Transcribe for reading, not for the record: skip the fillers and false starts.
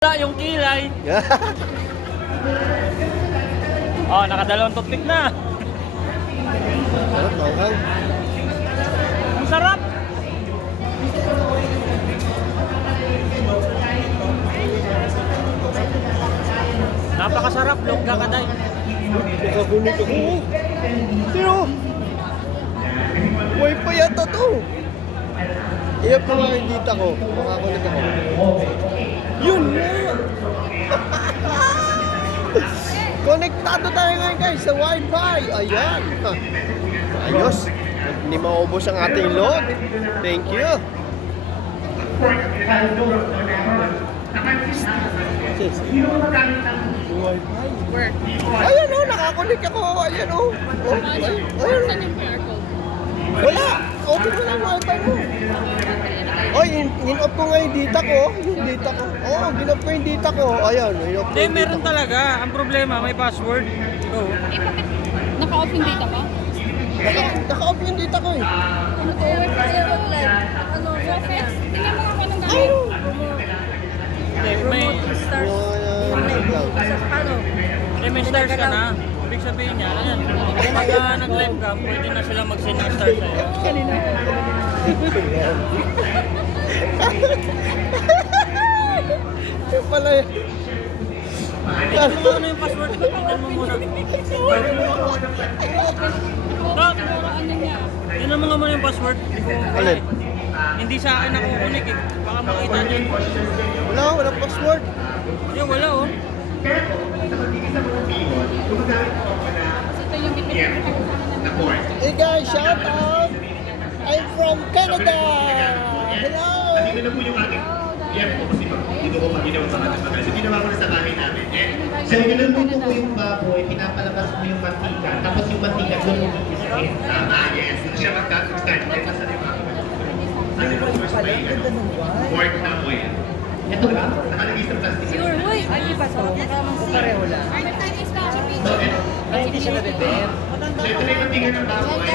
Wala yung kilay. Oh, nakadalawang toothpick na. Sarap, manghang. Ang sarap. Napakasarap, longga kaday. Nakakunik ako. Pero, buhay pa yata to. Iyan pa nga yung dita ko. Makakunik ako. Yun nga. Konektado tayo ngayon guys sa Wi-Fi. Ayan. Ayos. Hindi maubos ang ating load. Thank you. Where? Ayan o, nakakunik ako. Ayan o. Ayan. Saan yung QR code? Wala. Open mo lang Wi-Fi mo. Oy, in-off ko nga yung data ko. Yung data ko. Oo, gin-off ko yung data ko. Ayan, in-off ko Hindi, yung meron data ko. talaga. Ang problema, may password. Go. Eh, bakit naka-off yung data pa? Naka-off yung data ko eh. Ano to? Ano, Fofex? Tingnan mo ako anong Ay, gamit. Hindi, may, Ano? may stars ka na. Ibig sabihin niya, ayan. Pag nag-live ka, pwede na sila mag-send ng stars sa'yo. Yung pala yun. Tignan mo ano yung password ko. Tignan mo muna. Dok, Ano niya? tignan mo nga muna yung password. Hindi ko wala Alin? eh. Hindi sa akin ako kunik eh. Baka makita niyo. Wala, walang password. Hindi, wala oh. Kasi ito yung pinag-kasama namin. Hey guys, shout out! I'm from Canada! Hello! Nandito na po yung ating PM po kasi dito ko pag ginawa sa ating mga. So ginawa ko na sa bahay namin. So niluluto po yung baboy, pinapalabas mo yung mantika, tapos yung mantika doon mo iisahin. Tama, yes. Doon siya mag-start. Ito sa lima. Ano yung pork na oil. Ito lang, nakalagay sa plastic. Sure, huy! Ay, iba sa pareho lang. Ay, nagtanis na siya, So, ito. So ito na yung mantika ng baboy.